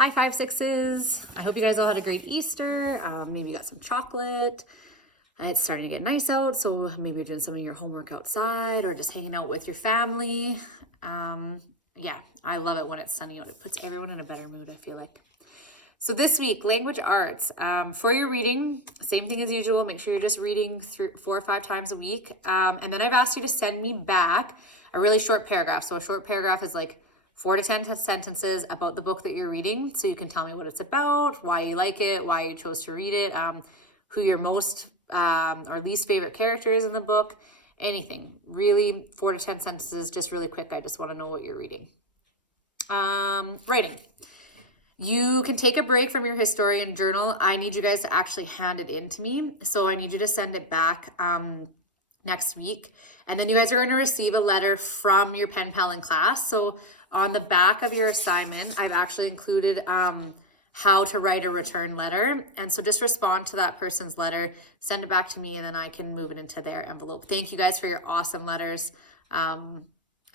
Hi, 5-6s. I hope you guys all had a great Easter. Maybe you got some chocolate. It's starting to get nice out, so maybe you're doing some of your homework outside or just hanging out with your family. Yeah, I love it when it's sunny out. It puts everyone in a better mood, I feel like. So this week, language arts. For your reading, same thing as usual. Make sure you're just reading 4 or 5 times a week. And then I've asked you to send me back a really short paragraph. So a short paragraph is like 4 to 10 sentences about the book that you're reading. So you can tell me what it's about, why you like it, why you chose to read it, who your most or least favorite character is in the book, anything. Really, 4 to 10 sentences, just really quick. I just want to know what you're reading. Writing. You can take a break from your historian journal. I need you guys to actually hand it in to me. So I need you to send it back next week. And then you guys are going to receive a letter from your pen pal in class. So on the back of your assignment, I've actually included how to write a return letter. And so just respond to that person's letter, send it back to me, and then I can move it into their envelope. Thank you guys for your awesome letters. I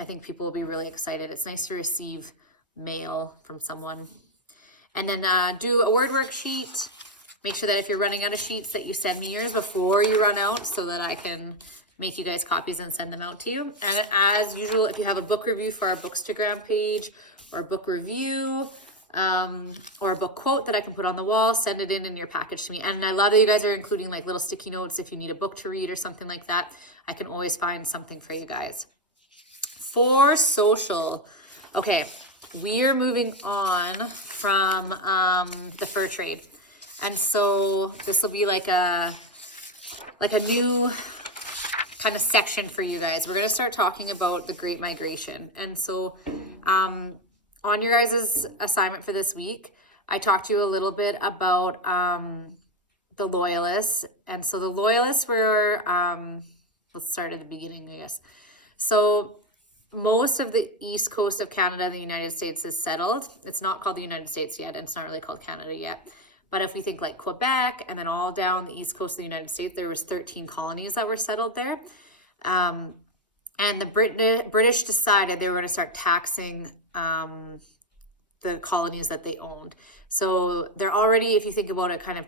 think people will be really excited. It's nice to receive mail from someone. And then do a word worksheet. Make sure that if you're running out of sheets that you send me yours before you run out so that I can make you guys copies and send them out to you. And as usual, if you have a book review for our Bookstagram page or a book review or a book quote that I can put on the wall, send it in your package to me. And I love that you guys are including like little sticky notes if you need a book to read or something like that. I can always find something for you guys. For social, okay, we're moving on from the fur trade. And so this will be like a new kind of section for you guys. We're going to start talking about the Great Migration. And so on your guys' assignment for this week, I talked to you a little bit about the Loyalists. And so the Loyalists were, let's start at the beginning, I guess. So most of the east coast of Canada, the United States, is settled. It's not called the United States yet, and it's not really called Canada yet. But if we think like Quebec and then all down the east coast of the United States, there was 13 colonies that were settled there. And the British decided they were going to start taxing the colonies that they owned. So they're already, if you think about it, kind of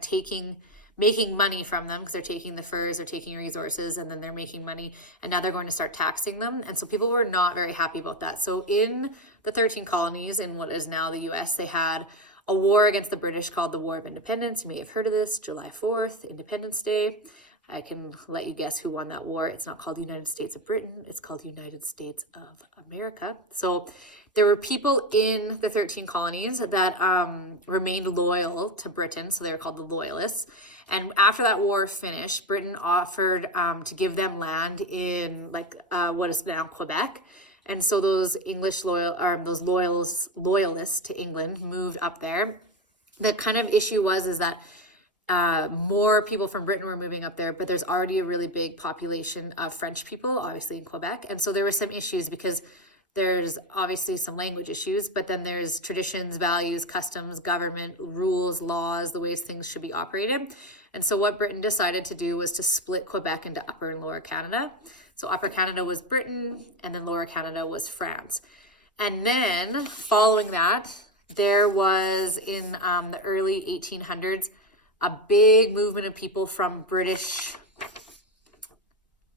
making money from them because they're taking the furs, they're taking resources, and then they're making money, and now they're going to start taxing them. And so people were not very happy about that. So in the 13 colonies in what is now the US, they had a war against the British called the War of Independence. You may have heard of this, July 4th, Independence Day. I can let you guess who won that war. It's not called the United States of Britain. It's called the United States of America. So there were people in the 13 colonies that remained loyal to Britain. So they were called the Loyalists. And after that war finished, Britain offered to give them land in what is now Quebec. And so those loyalists to England moved up there. The kind of issue is that more people from Britain were moving up there, but there's already a really big population of French people, obviously in Quebec. And so there were some issues because there's obviously some language issues, but then there's traditions, values, customs, government, rules, laws, the ways things should be operated. And so what Britain decided to do was to split Quebec into Upper and Lower Canada. So Upper Canada was Britain, and then Lower Canada was France. And then following that, there was in the early 1800s, a big movement of people from British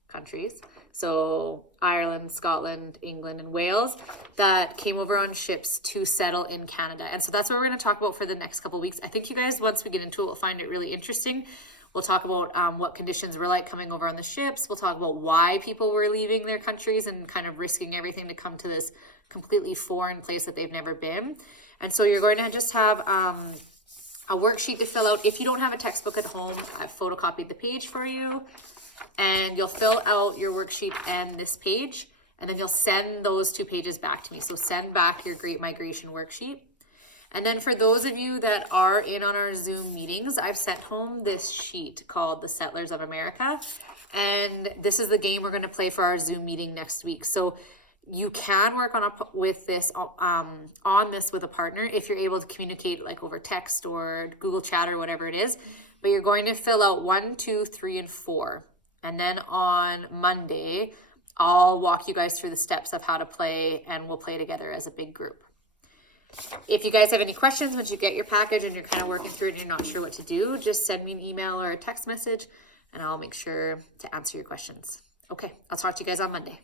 countries, so Ireland, Scotland, England, and Wales, that came over on ships to settle in Canada. And so that's what we're going to talk about for the next couple of weeks. I think you guys, once we get into it, will find it really interesting. We'll talk about what conditions were like coming over on the ships. We'll talk about why people were leaving their countries and kind of risking everything to come to this completely foreign place that they've never been. And so you're going to just have a worksheet to fill out. If you don't have a textbook at home, I've photocopied the page for you. And you'll fill out your worksheet and this page, and then you'll send those 2 pages back to me. So send back your Great Migration worksheet. And then for those of you that are in on our Zoom meetings, I've sent home this sheet called The Settlers of America. And this is the game we're going to play for our Zoom meeting next week. So you can work on this with a partner if you're able to communicate like over text or Google Chat or whatever it is. But you're going to fill out 1, 2, 3, and 4. And then on Monday, I'll walk you guys through the steps of how to play, and we'll play together as a big group. If you guys have any questions once you get your package and you're kind of working through it and you're not sure what to do, just send me an email or a text message and I'll make sure to answer your questions. Okay, I'll talk to you guys on Monday.